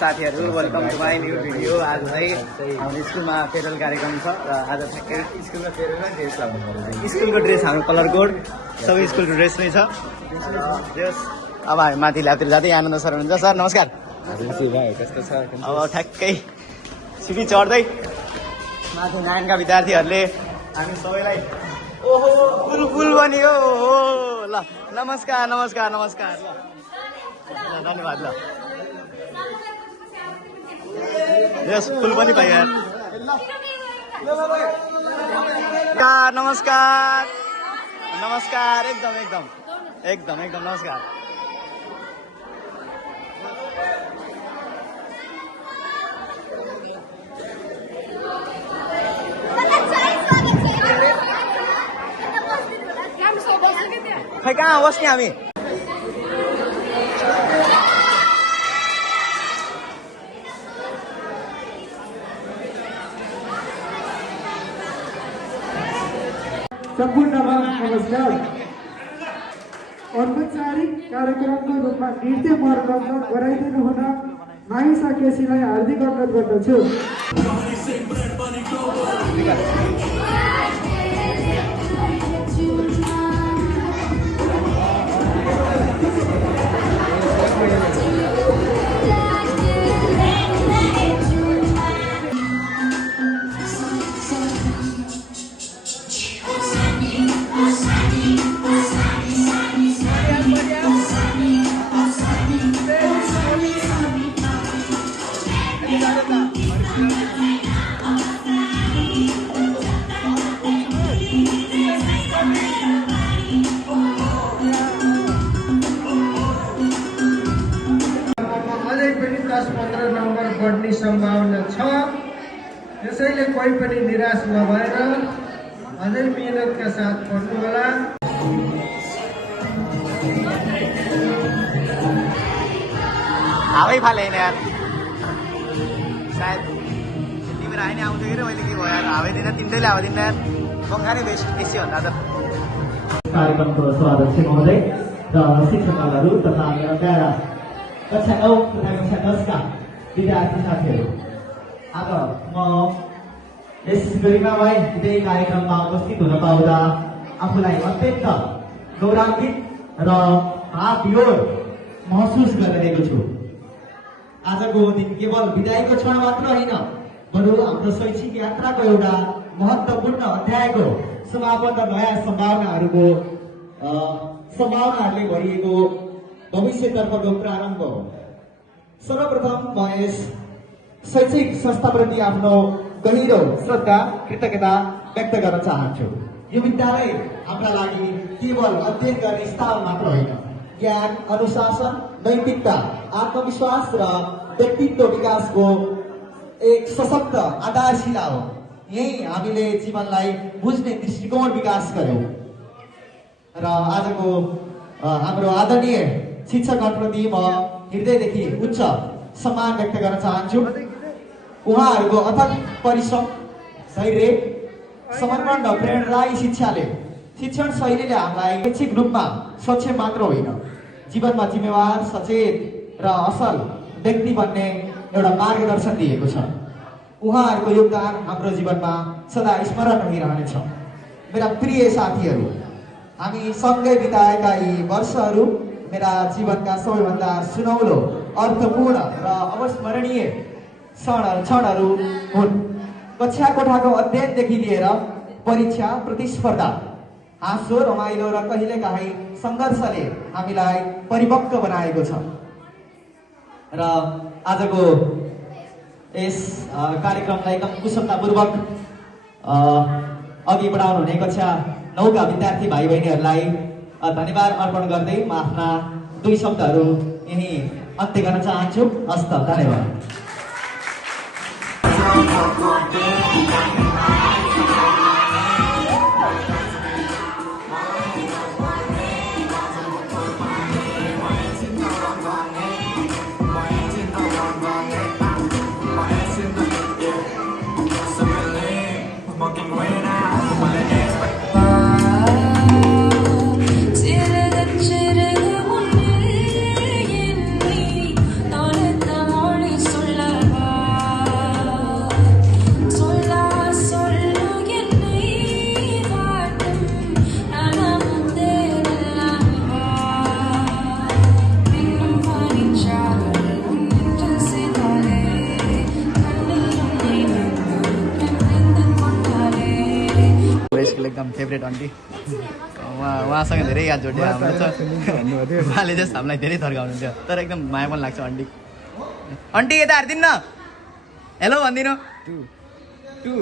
साथीहरू, welcome to my new video. आज चाहिँ हाम्रो स्कुलमा फेयरवेल कार्यक्रम छ र आज ठ्याक्कै स्कुलमा फेयरवेलमा ड्रेस लगाउनु पर्यो। स्कुलको ड्रेस हाम्रो कलर कोड सबै स्कुलको ड्रेस नै छ। अब हामी माथि ल्याबतिर जाँदै आनन्द सर हुनुहुन्छ। सर नमस्कार। अब ठ्याक्कै सिडी चढ्दै माथि नानका विद्यार्थीहरूले हामी सबैलाई ओहो बुलबुल बनियो। ल नमस्कार नमस्कार नमस्कार। ल धन्यवाद। ल यस फुल पनि पाइयो। नमस्कार नमस्कार एकदम एकदम एकदम एकदम नमस्कार। खै कहाँ बस्ने हामी? सम्पूर्णमा नमस्कार। औपचारिक कार्यक्रमको रूपमा नृत्य मनोरञ्जन गराइदिनु हुन माहिसा केसीलाई हार्दिक अनुरोध गर्दछु। बढ्ने सम्भावना छ। त्यसैले कोही पनि निराश नभएर अझै मेहनतका साथ पढ्नुहोला। हावै फाले यार सायद तिम्रो आइने आउँथ्यो कि मैले के भयो यार हावै दिन तिमीले हावा दिन यार बङ्गाली बेसी भन्दा त। कार्यक्रमको स्वागत छ महोदय र शिक्षकहरू तथा मेरा प्यारा कक्षा 9 तथा कक्षा 10 का विद्यार्थी साथीहरू, आज म यस गरिमामय विजय कार्यक्रममा उपस्थित हुन पाउँदा आफूलाई अत्यन्त गौरवान्वित र भावविभोर महसुस गरिरहेको छु। आजको दिन केवल विदाईको क्षण मात्र होइन, बरु हाम्रो शैक्षिक यात्राको एउटा महत्त्वपूर्ण अध्यायको समापन र नयाँ सम्भावनाहरूले भरिएको भविष्यतर्फको प्रारम्भ हो। सर्वप्रथम म यस शैक्षिक संस्थाप्रति आफ्नो गहिरो श्रद्धा कृतज्ञता व्यक्त गर्न चाहन्छु। यो विद्यालय हाम्रा लागि केवल अध्ययन गर्ने स्थान मात्र होइन, ज्ञान, अनुशासन, नैतिकता, आत्मविश्वास र व्यक्तित्व विकासको एक सशक्त आधारशिला हो। यही हामीले जीवनलाई बुझ्ने दृष्टिकोण विकास गर्यौं र आजको हाम्रो आदरणीय शिक्षकहरूप्रति म हृदयदेखि उच्च सम्मान व्यक्त गर्न चाहन्छु। उहाँहरूको अथक परिश्रम, धैर्य, समर्पण र प्रेरणादायी शिक्षण शैलीले हामीलाई शैक्षिक रूपमा सक्षम मात्र होइन, जीवनमा जिम्मेवार, सचेत र असल व्यक्ति बन्ने एउटा मार्गदर्शन दिएको छ। उहाँहरूको योगदान हाम्रो जीवनमा सदा स्मरण रहिरहनेछ। मेरा प्रिय साथीहरू, हामी सँगै बिताएका यी वर्षहरू मेरा जीवनका सबैभन्दा सुनौलो, अर्थपूर्ण र अविस्मरणीय क्षणहरू हुन्। कक्षा कोठाको अध्ययनदेखि लिएर परीक्षा, प्रतिस्पर्धा, हाँसो, रमाइलो र कहिलेकाहीँ सङ्घर्षले हामीलाई परिपक्व बनाएको छ र आजको यस कार्यक्रमलाई एकदम कुशलतापूर्वक अघि बढाउनु हुने कक्षा 9 का विद्यार्थी भाइ बहिनीहरूलाई धन्यवाद अर्पण गर्दै म आफ्ना 2 शब्दहरू यही अन्त्य गर्न चाहन्छु। हस्त धन्यवाद। Tiene दाइको एकदम फेभरेट आन्टी उहाँसँग धेरै याद जोडिएर हुनुहुन्छ उहाँले जस्ट हामीलाई धेरै थर्काउनुहुन्छ तर एकदम माया पनि लाग्छ आन्टी आन्टी यता हारिदिनु न हेलो भनिदिनु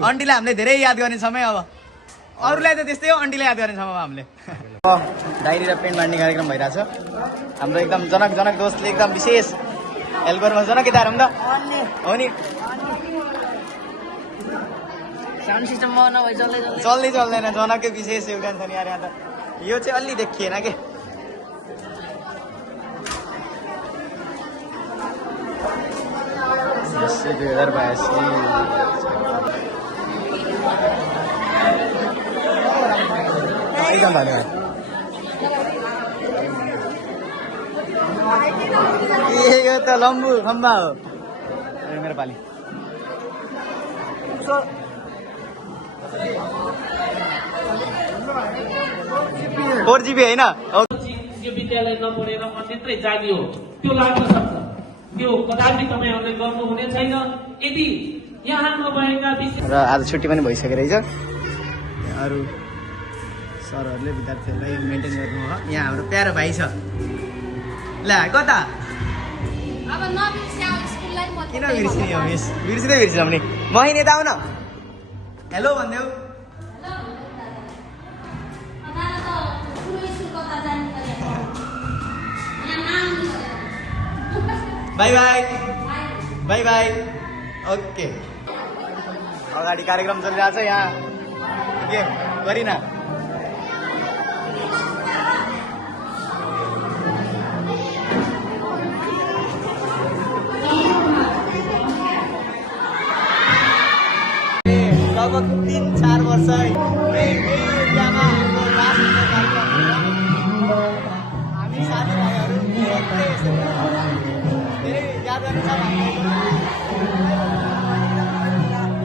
आन्टीलाई हामीले धेरै याद गर्ने समय अब अरूलाई त त्यस्तै हो आन्टीलाई याद गर्ने समय हामीले डायरी र पेन बाँड्ने कार्यक्रम भइरहेछ हाम्रो एकदम जनक जनक दोस्तले एकदम विशेष हेल्प गर्नु जनक यता हारौँ त हो नि साउन्ड सिस्टम नभए चल्दै चल्दैन जनकै विशेष योगदान छ नि यार यहाँ त यो चाहिँ अलि देखिएन के यसै 2082 एकदम धन्यवाद यो त लम्बु खम्बा हो मेरो पाली 4GB होइन यो विद्यालय नपढेर मात्रै जागियो त्यो लाग्न सक्छ त्यो कदापि तपाईहरुले गर्नु हुने छैन यदि यहाँ नभएका विषय र आज छुट्टी पनि भइसक्यो रहेछ अरू सरहरूले विद्यार्थीहरूलाई मेन्टेन गर्नु हो यहाँ हाम्रो प्यारो भाइ छ ल कता अब नबिर्स्या स्कुललाई म किन बिर्सिने हो मिस बिर्सिँदै बिर्सिन्छ भने मही नेता आउन हेलो भन्देऊ bye bye bye bye okay अगाडि कार्यक्रम चलिरहेछ यहाँ के गरिना लगभग 3-4 वर्ष हामी साथीभाइहरू धेरै याद गर्ने छ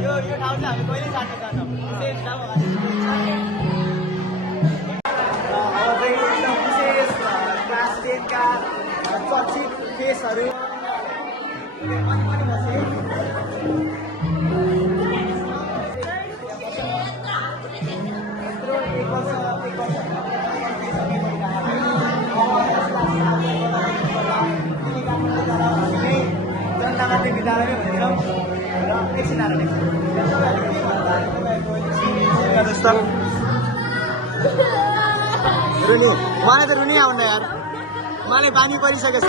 यो ठाउँ चाहिँ हामी कहिले साट्न जान्छौँ एकदम विशेष क्लास 10 का चर्चित केसहरू जनतामाथि विद्यालयमै भनिदिन्छौँ र एकछिन आएर जस्तो रुनी मलाई त रुनी आउन यार मलाई बानी परिसक्यो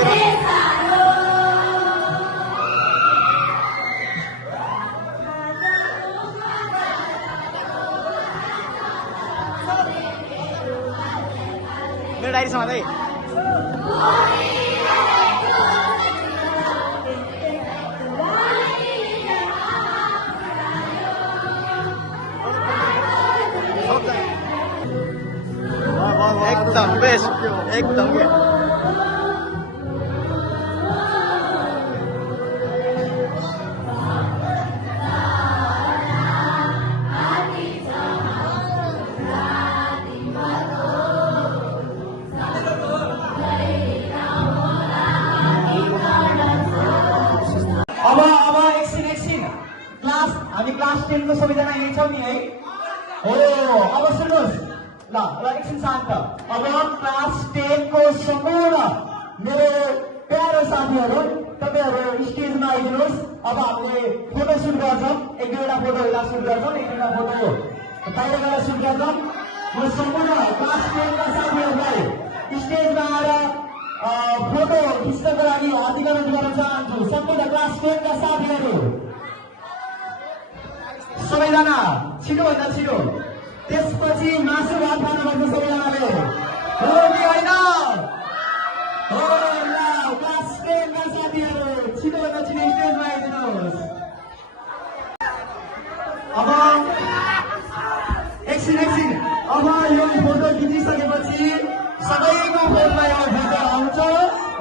मेरो डायरी समात्दै एकदम बेस्ट एकदम अब एकछिन क्लास हामी क्लास 10 को सबैजना यही छौँ नि है हो अब सुन्नुहोस् ल एकछिन शान्त अब क्लास 10 को सम्पूर्ण मेरो प्यारो साथीहरू तपाईहरु स्टेजमा आइदिनुहोस् अब हामीले फोटो सुट गर्छौँ एक दुईवटा फोटो यता सुट गर्छौँ एक दुईवटा फोटो बाहिर गएर सुट गर्छौँ म सम्पूर्ण क्लास 10 का साथीहरूलाई स्टेजमा आएर फोटो खिच्नको लागि हार्दिक अनुरोध गर्न चाहन्छु सम्पूर्ण क्लास 10 का साथीहरू सबैजना छिटोभन्दा छिटो त्यसपछि मासु भात खानुपर्छ सबैजनाले हो कि होइन हो ल क्लास 10 का साथीहरू छिटोभन्दा छिटो स्टेजमा आइदिनुहोस् अब एकछिन अब यो फोटो खिचिसकेपछि सबैको फोनमा यो फोटो आउँछ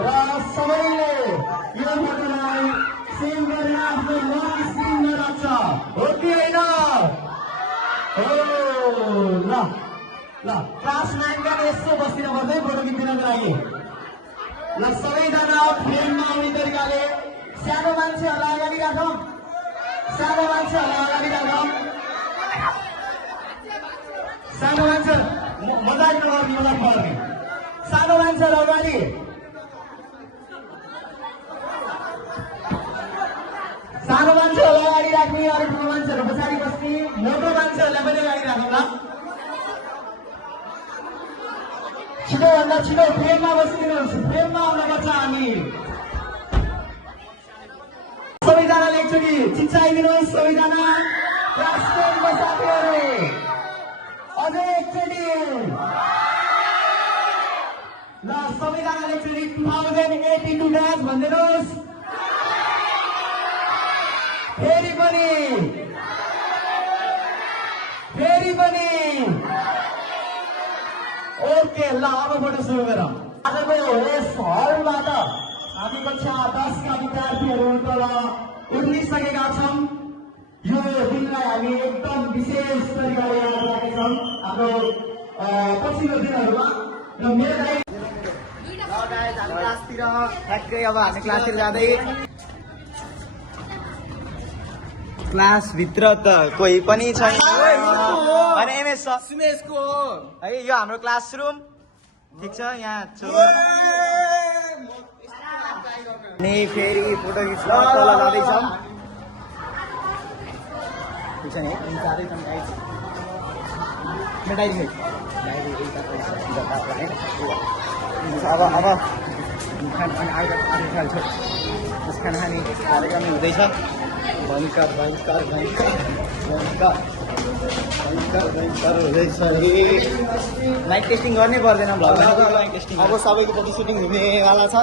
र सबैले यो फोटोलाई सेभ गरेर आफ्नो लङ स्क्रिनमा राख्छ हो कि होइन हो ल क्लास 9 का यसो बस्दिन पर्दै फोटो खिच्दिनको लागि ल सबैजना फ्रेममा आउने तरिकाले सानो मान्छेहरूलाई अगाडि राखौँ सानो मान्छे मजाक नगर्नु मलाई पर्ने सानो मान्छेहरू अगाडि सानो मान्छेहरूलाई अगाडि राख्ने अरू ठुलो मान्छेहरू पछाडि बस्ने मोटो मान्छेहरूलाई पनि अगाडि राख्नुला छिटोभन्दा छिटो फ्रेममा बसिदिनुहोस् फ्रेममा आउनुपर्छ हामी सबैजनाले एकचोटि चिच्चाइदिनुहोस् सबैजना क्लास 10 को साथीहरू अझै एकचोटि ल सबैजनाले एकचोटि 2082 ड्यास भनिदिनुहोस् फेरि पनि ओके ल अब फोटो सुरु गरौँ आजको यस हलबाट हामी कक्षा 10 का विद्यार्थीहरू तल उठिसकेका छौँ यो दिनलाई हामी एकदम विशेष तरिकाले याद राखेछौँ हाम्रो पछिल्लो दिनहरूमा र मेरो लागि क्लासतिर ठ्याक्कै अब हामी क्लासतिर जाँदै क्लासभित्र त कोही पनि छैन होइन एमएस सुमेशको है यो हाम्रो क्लासरुम ठिक छ यहाँ छु अनि फेरि फोटो खिच्न तल जाँदैछौँ ठिक छ नि जाँदैछौँ गाइस मेटाइदिनु अब खाना खाने कार्यक्रम हुँदैछ भयङ्कर हुँदैछ माइक टेस्टिङ गर्नै पर्दैन भ्लगमा माइक टेस्टिङ अब सबैको फोटो सुटिङ हुनेवाला छ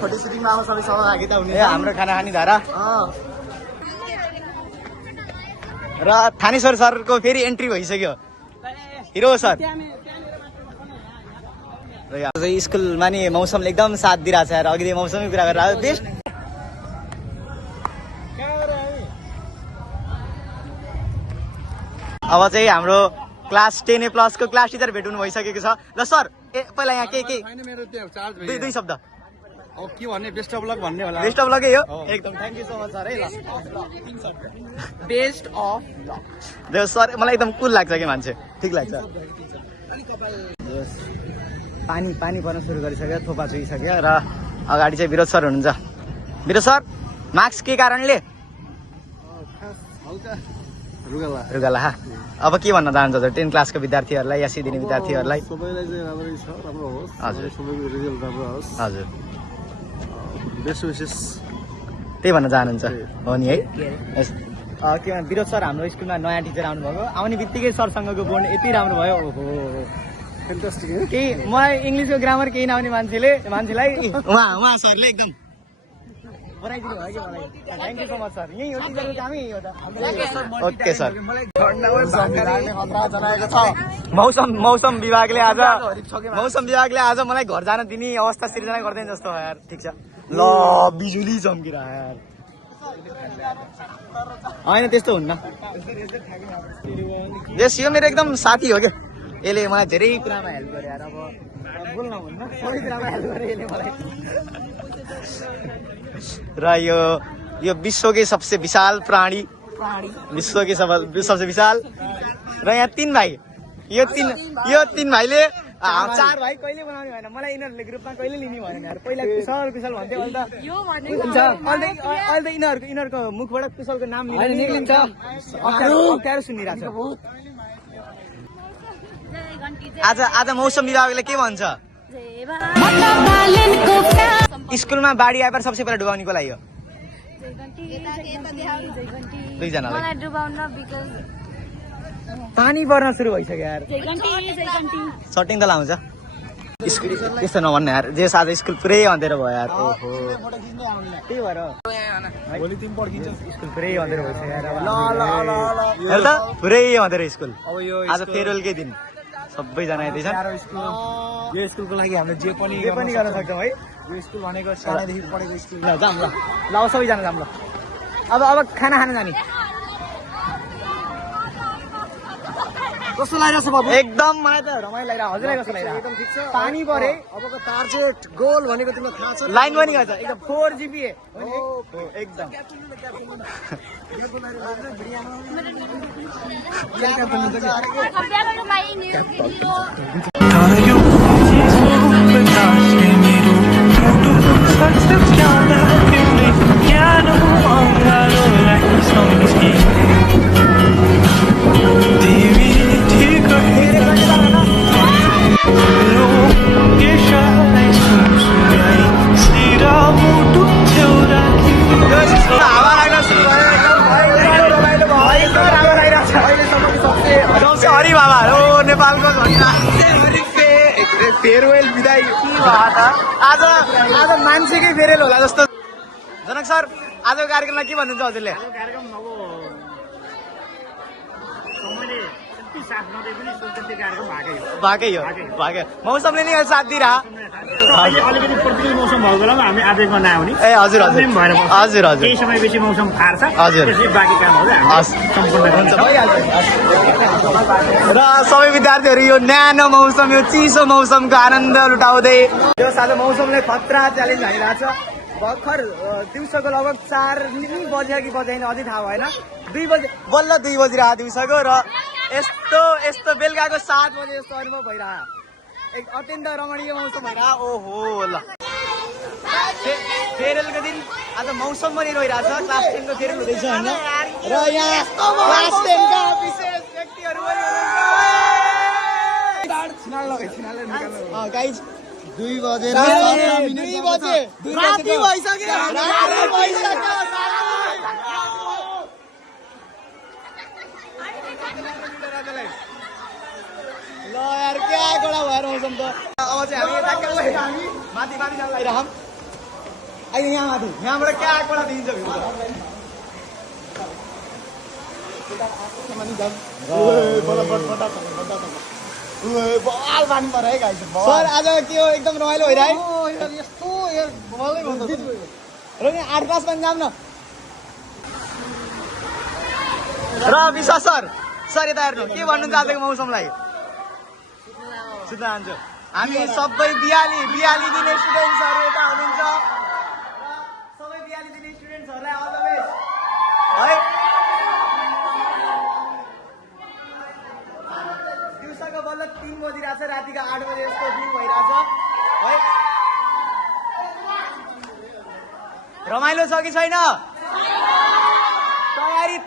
फोटो सुटिङमा अब सबै सहभागिता हुने हाम्रो खाना खाने धारा र थानेश्वर सरको फेरि एन्ट्री भइसक्यो हिरो सर र स्कुलमा नि मौसमले एकदम साथ दिइरहेको छ यार अघि मौसमकै कुरा गरेर बेस्ट अब चाहिँ हाम्रो क्लास 10A प्लसको क्लास टिचर भेट्नु भइसकेको छ ल सर पहिला यहाँ के दुई शब्द के भन्ने बेस्ट अफ लक भन्ने होला बेस्ट अफ लकै हो एकदम thank you so much sir है ल बेस्ट अफ लक सर मलाई एकदम कुल लाग्छ कि मान्छे ठिक लाग्छ पानी पर्न सुरु गरिसक्यो थोपा चुइसक्यो र अगाडि चाहिँ विरोध सर हुनुहुन्छ विरोध सर मार्क्स के कारणले रुगाला अब के भन्न चाहन्छ 10 क्लासको विद्यार्थीहरूलाई या सिदिने विद्यार्थीहरूलाई सबैलाई चाहिँ राम्रै छ राम्रो होस् हजुर सबैको रिजल्ट राम्रो होस् हजुर बेस्ट विशेष त्यही भन्न चाहनुहुन्छ हो नि है के भन्छ विरोध सर हाम्रो स्कुलमा नयाँ टिचर आउनुभएको आउने बित्तिकै सरसँगको बोन्ड यति राम्रो भयो ओहो फ्यान्टास्टिक केही मलाई इङ्ग्लिसको ग्रामर केही नआउने मान्छेलाई उहाँ सरले एकदम बनाइदिनु भयो कि मलाई thank you so much sir यही हो टिचरको कामै यही हो त ओके सर मौसम विभागले आज मलाई घर जान दिने अवस्था सिर्जना गर्दैन जस्तो हो यार ठिक छ ल बिजुली चम्किरा यार होइन त्यस्तो हुन्न यस यो मेरो एकदम साथी हो क्या यसले मलाई धेरै कुरामा हेल्प गर्यो यार अब बोल्न हुन्न सबै कुरामा हेल्प गर्यो यसले मलाई र यो विश्वकै सबसे विशाल प्राणी विश्वकै सबसे विशाल र यहाँ 3 भाइ यो तीन भाइले 4 भाइ कहिले बनाउने भएन मलाई यिनीहरूले ग्रुपमा कहिले लिने भएन यार पहिला कुशल भन्थ्यो अहिले त यिनीहरूको मुखबाट कुशलको नाम निक्लिन्छ अप्ठ्यारो सुनिरहेको छ आज मौसम विभागले के भन्छ स्कुलमा बाढी आएपछि सबसे पहिला डुबाउने को लागि हो दुईजनालाई पानी पर्न सुरु भइसक्यो यार सटिङ त लाउँछ त्यस्तो नभन्ने यार जे आज स्कुल पुरै अँधेरो भयो यार ओहो त्यही भएर भोलि तिमी पड्किन्छ स्कुल पुरै अँधेरो भइसक्यो यार हेर त पुरै अँधेरो स्कुल आज फेयरवेलकै दिन सबैजना यतै छन् यो स्कुलको लागि हामीले जे पनि गर्न सक्छौँ है यो स्कुल भनेको सानैदेखि पढेको स्कुल जाऊँ ल अब सबैजना जाऊँ ल अब खाना खान जाने कस्तो लागिरहेछ बाबु एकदम मलाई त रमाइलो लागिरहेको हजुरलाई कस्तो लागिरहेको एकदम ठिक छ पानी परे अबको टार्गेट गोल भनेको तिमीलाई थाहा छ लाइन पनि गर्छ एकदम 4 GPA एकदम Cambiaron my new video. हावा लाग्न सुरु भयो एकदम रमाइलो भयो भयङ्कर हावा लागिरहेको छ हरि बाबा हो नेपालको झन्डा फेयरवेल बिदाई के भयो त आज मान्छेकै फेयरवेल होला जस्तो जनक सर आजको कार्यक्रममा के भन्नुहुन्छ हजुरले भागै हो मौसमले नै साथ दिइरह अलिकति प्रतिकूल मौसम भएको बेलामा हामी आवेगमा नआउने ए हजुर हजुर हजुर हजुर केही समयपछि मौसम फार्छ हजुर। त्यसपछि बाँकी कामहरू हामी हस् सम्पूर्ण हुन्छ भइहाल्छ र सबै विद्यार्थीहरू यो न्यानो मौसम यो चिसो मौसमको आनन्द लुटाउँदै यो साथै मौसमले खतरा च्यालेन्ज हानिरहेको छ भर्खर दिउँसोको लगभग 4 बज्यो कि बजेन अझै थाहा भएन 2 बजे बल्ल 2 बजिरहेको दिउँसोको र यस्तो बेलुकाको 7 बजे जस्तो अनुभव भइरहेको एक अत्यन्त रमणीय मौसम भइरहेको ओहो ल फेयरवेलको दिन आज मौसम पनि रहिरहेछ क्लास 10 को फेयरवेल हुँदैछ होइन र यहाँ क्लास 10 का विशेष व्यक्तिहरू पनि हुनुहुन्छ गाइज 2 बजेर 2 बजे राति भइसक्यो ल यार क्या कडा भएर मौसम त अब चाहिँ हामी माथि जान लागिरहम अहिले यहाँ माथि यहाँबाट क्या कडा देखिन्छ सर आज के हो एकदम रमाइलो भइरहेको र यहाँ 8 क्लास पनि जाऊँ न र विश्वास सर यता हेर्नु के भन्नुहुन्छ आजको मौसमलाई सुत्न जान्छु हामी सबै 42 दिने स्टुडेन्ट्सहरू यता हुनुहुन्छ सबै 42 दिने स्टुडेन्ट्सहरूलाई अल द बेस्ट है दिउँसोको बल्ल 3 बजिरहेछ रातिको 8 बजे जस्तो दिन भइरहेछ है रमाइलो छ कि छैन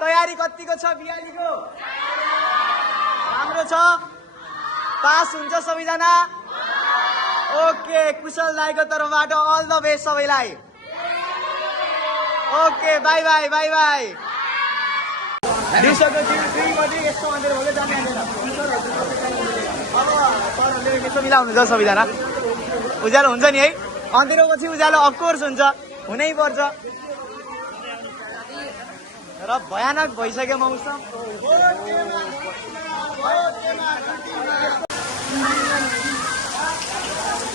तयारी कतिको छ 42 को राम्रो छ पास हुन्छ सबैजना ओके कुशल दाइको तर्फबाट अल द बेस्ट सबैलाई ओके बाई बाई दिउँसोको 3 बजे यस्तो अँधेर हुँदै जाने अब सरहरूले यसो मिलाउनुहुन्छ सबैजना उज्यालो हुन्छ नि है अँधेरो पछि उज्यालो अफकोर्स हुन्छ हुनै पर्छ र भयानक भइसक्यो मौसम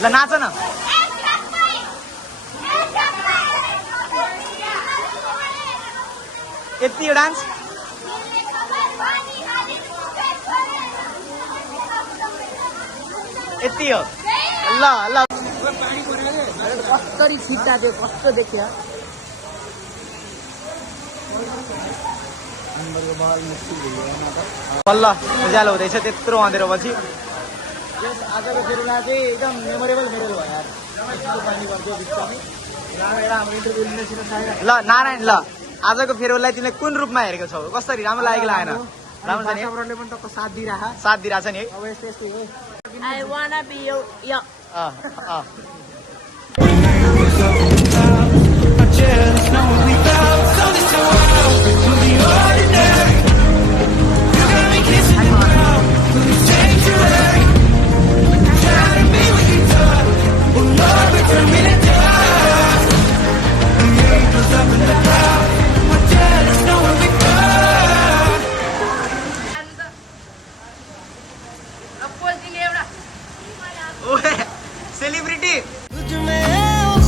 ल नाच न यति हो डान्स यति हो ल कसरी छिट्टा त्यो कस्तो देखियो बल्ल उज्यालो हुँदैछ त्यत्रो अँधेरो पछि आजको फेरुला चाहिँ एकदम मेमोरेबल फेरुल भयो यार ल नारायण ल आजको फेरुललाई तिमीले कुन रूपमा हेरेको छौ कसरी राम्रो लागेको लागेन राम्रो छ नि पनि त साथ दिइराख साथ दिइरहेछ नि है अब यस्तै हो I wanna be your celebrity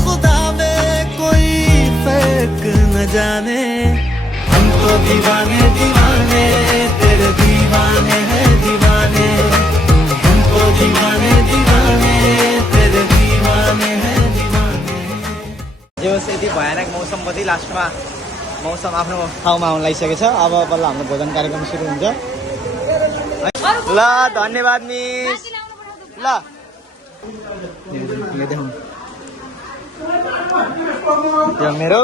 खुदा में कोई फर्क न जाने हम तो दीवाने दीवाने तेरे दीवाने हैं दीवाने होस् यति भयानक मौसमपछि लास्टमा मौसम आफ्नो ठाउँमा आउन लागिसकेको छ। अब बल्ल हाम्रो भोजन कार्यक्रम सुरु हुन्छ। ल धन्यवाद मिस। ल यो मेरो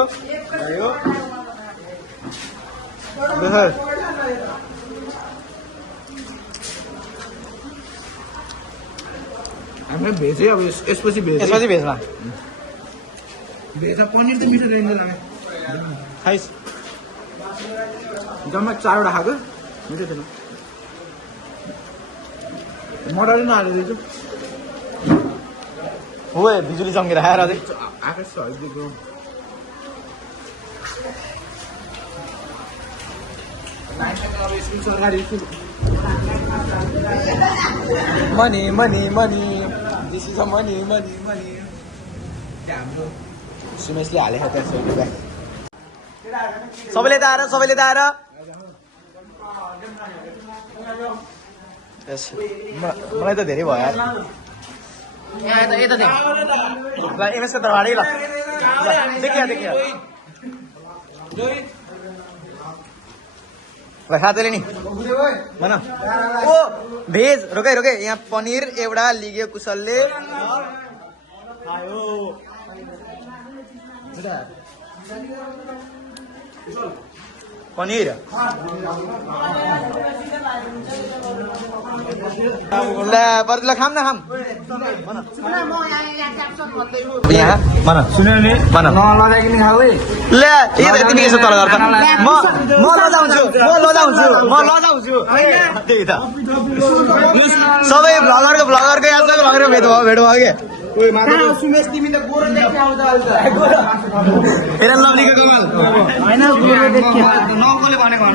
हामी भेजै अब यसपछि भेज यसपछि भेजमा भेज पनिर त मिठो रहेन खाइस जम्मा 4वटा खाएको मिठो थिएन मटरै नहालेको हो बिजुली चम्केर आएर अझै आकाश हल्दिएको सरकारी school money money money this is a money money money हाम्रो सुमेशले हालेको त्यहाँ 100 रुपियाँ सबैले त आएर मलाई त धेरै भयो यार यता देख ल एमएसको तर्फबाटै ल देखिया ल खाँदैले नि भन ओ भेज रोके यहाँ पनिर एउटा लिग्यो कुशलले पनिर ल पर्दला खाम न खाम यहाँ भन सुनेले भन नलगाइकन खाऊ है ल तिमी यसो तल गर्छ म लजाउँछु त्यही त सबै भ्लगरको याद भ्लगरको भेट भयो के सुमेश तिमी त गोरो देखि आउँछ हेर लभलीको कमाल हैन गोरो देखि नौकोले भनेको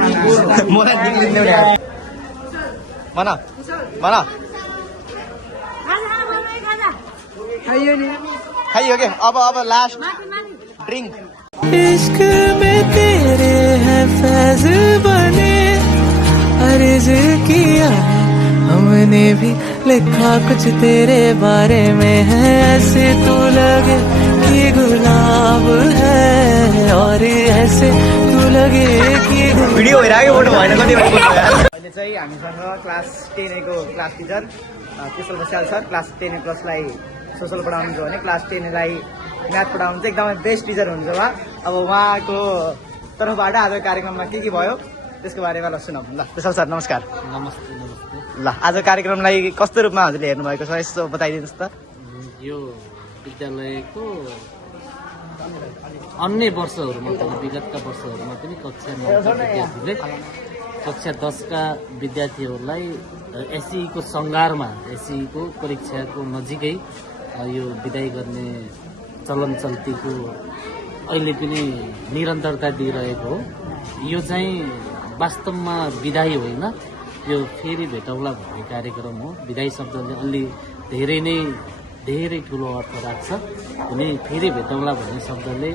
मलाई भन खाइयो के अब लास्ट ड्रिंक इश्क में तेरे है फैज बने अर्ज किया हमने भी लिखा कुछ तेरे बारे में है ऐसे तू लगे कि गुलाब है और ऐसे तू लगे कि भिडियो भइरहेको फोटो भएन कति अहिले चाहिँ हामीसँग क्लास 10 को क्लास टिचर कुशल बस्याल सर क्लास 10 प्लसलाई सोसल पढाउनुहुन्छ भने क्लास 10 लाई म्याथ पढाउनु चाहिँ एकदमै बेस्ट टिचर हुनुहुन्छ उहाँ। अब उहाँको तर्फबाट आज कार्यक्रममा के भयो त्यसको बारेमा ल सुनौँ। ल कुशल सर नमस्कार। नमस्ते ल आज कार्यक्रमलाई कस्तो रूपमा हजुरले हेर्नुभएको छ यसो बताइदिनुहोस् त। यो विद्यालयको अन्य वर्षहरूमा पनि विगतका वर्षहरूमा पनि कक्षा 9 का विद्यार्थीले कक्षा 10 का विद्यार्थीहरूलाई एसईको सङ्घारमा एसईको परीक्षाको नजिकै यो विदाई गर्ने चलन चल्तीको अहिले पनि निरन्तरता दिइरहेको हो। यो चाहिँ वास्तवमा विदाई होइन, यो फेरि भेटौँला भन्ने कार्यक्रम हो। विदाई शब्दले अलि धेरै ठुलो अर्थ राख्छ अनि फेरि भेटौँला भन्ने शब्दले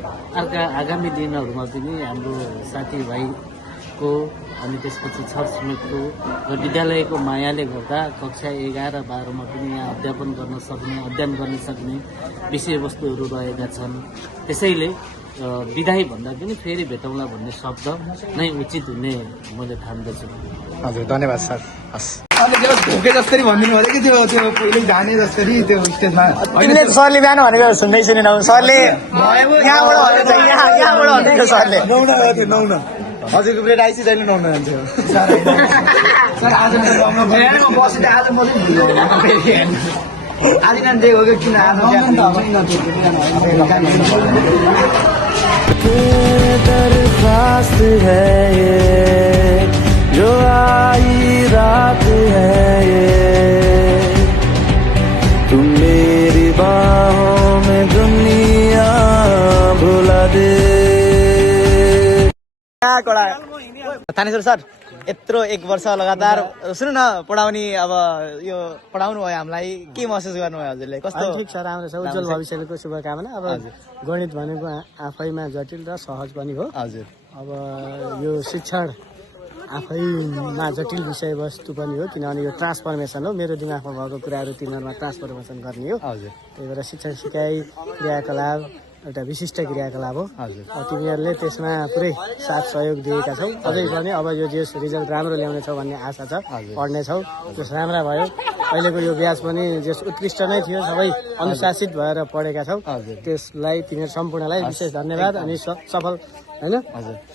आगामी दिनहरूमा पनि हाम्रो साथीभाइको अनि त्यसपछि छरछिमेकको र विद्यालयको मायाले गर्दा कक्षा 11 12 मा पनि यहाँ अध्ययन गर्न सक्ने विषयवस्तुहरू रहेका छन्। त्यसैले विदाई भन्दा पनि फेरि भेटौँला भन्ने शब्द नै उचित हुने मैले ठान्दछु। हजुर धन्यवाद सर। हस् अनि त्यो ढोके जसरी भनिदिनु भयो कि त्यो पहिले जाने जसरी त्यो स्टेजमा तिमीले सरले बिहान भनेको सुन्दै सुनेनौ। सरले यहाँबाट भनेको सरले नौन हजुरको प्लेट आइसी जहिले नुहाउन जान्थ्यो सर आज म बसेर आज म आज बिहान दिएको हो कि किन दरखास्त है ये जो आई रात है ये तुम मेरी बाहों में दुनिया भुला दे। थानेश्वर सर यत्रो 1 वर्ष लगातार सुन्नु न पढाउने अब यो पढाउनु भयो हामीलाई के महसुस गर्नुभयो हजुरले? कस्तो? ठिक छ, राम्रो छ। उज्जवल भविष्यको शुभकामना। अब गणित भनेको आफैमा जटिल र सहज पनि हो। हजुर अब यो शिक्षण आफैमा जटिल विषयवस्तु पनि हो, किनभने यो ट्रान्सफर्मेसन हो। मेरो दिमागमा भएको कुराहरू तिनीहरूमा ट्रान्सफर्मेसन गर्ने हो। हजुर त्यही भएर शिक्षण सिकाइ क्रियाकलाप एउटा विशिष्ट क्रियाकलाप हो हजुर तिमीहरूले त्यसमा पुरै साथ सहयोग दिएका छौ अझै पनि अब यो जे रिजल्ट राम्रो ल्याउनेछौ भन्ने आशा छ पढ्नेछौ त्यस राम्रा भयो अहिलेको यो ब्याच पनि जे उत्कृष्ट नै थियो सबै अनुशासित भएर पढेका छौ त्यसलाई तिमीहरू सम्पूर्णलाई विशेष धन्यवाद अनि सफल होइन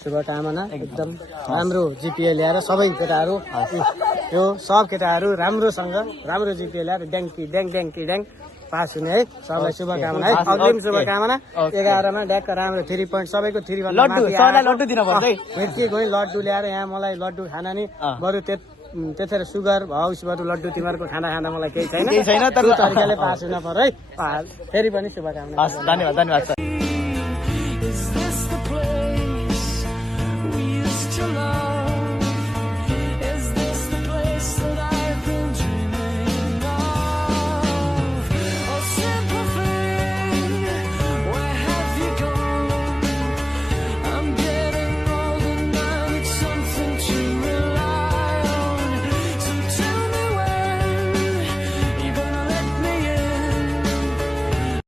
शुभकामना एकदम राम्रो जिपिए ल्याएर सबै केटाहरू यो सब केटाहरू राम्रोसँग राम्रो जिपिए ल्याएर ड्याङ पास हुने है सबलाई शुभकामना है अग्रिम शुभकामना 11 मा ड्याक्क राम्रो 3 पोइन्ट सबैको 3 भन्दा लड्डु दिन पर्छ है फेरि गई लड्डु ल्याएर यहाँ मलाई लड्डु खाना नि बरु त्यतिखेर सुगर भाउस बरु लड्डु तिमीहरूको खाना खाँदा मलाई केही छैन तर तरिकाले पास हुन पर्यो है फेरि पनि शुभकामना धन्यवाद